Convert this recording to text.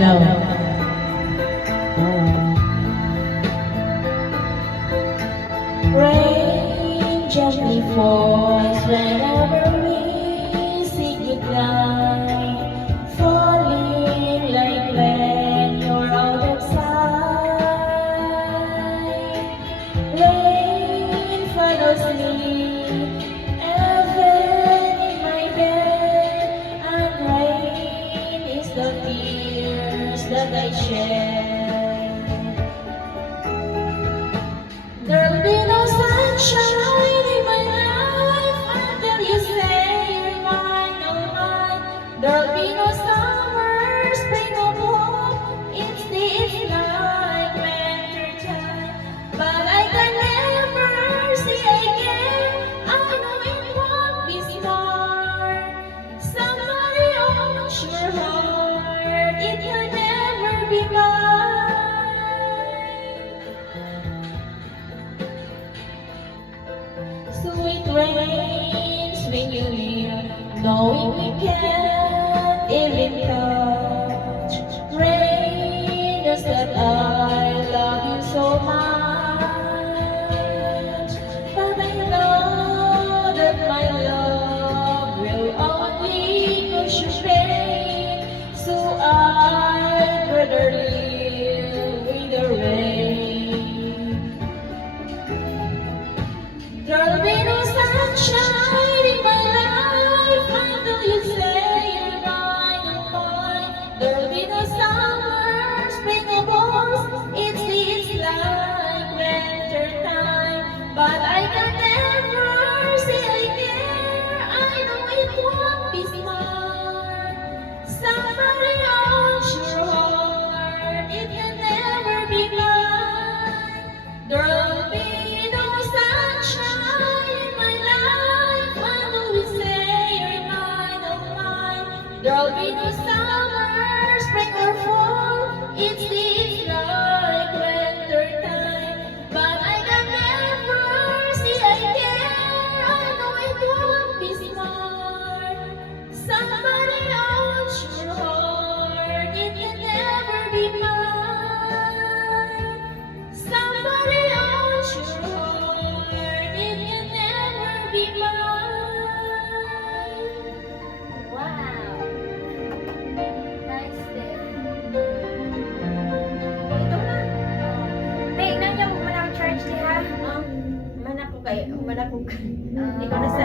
now. Rain gently falls whenever we say goodnight, falling like when you're out of sight. Rain follows me even in my bed, and rain is the tears that I shed. There'll be no sunshine in my life until you say you're mine, oh mine. There'll be no summer, spring or fall. It's like winter time, but I can never see again. I know it won't be smart. Somebody owns your heart. It can never be mine. Sweet rains when you near, knowing we can't even touch. Rain, just that I love you so much. But I know that my love will only cause you pain, so I'd rather live with the rain. There'll be no sunshine in my life until you say you're mine, oh mine. There'll be no summer, spring or fall. It's like winter time, but I can never say I care. I know it won't be smart. Somebody owns your heart. It can never be mine. There'll be no sunshine in my life until we say you're mine, oh mine. There'll be no summer, spring or fall. It's like winter time, but I can never say I care. I know it won't be smart. Somebody owns your heart. It can never be mine. Somebody owns your heart. It can never be mine. Wow! Nice din. Ito na. May nanya mo man ang charge di ha? Mana ko kayo, mana ko. Ah. Ikaw na sa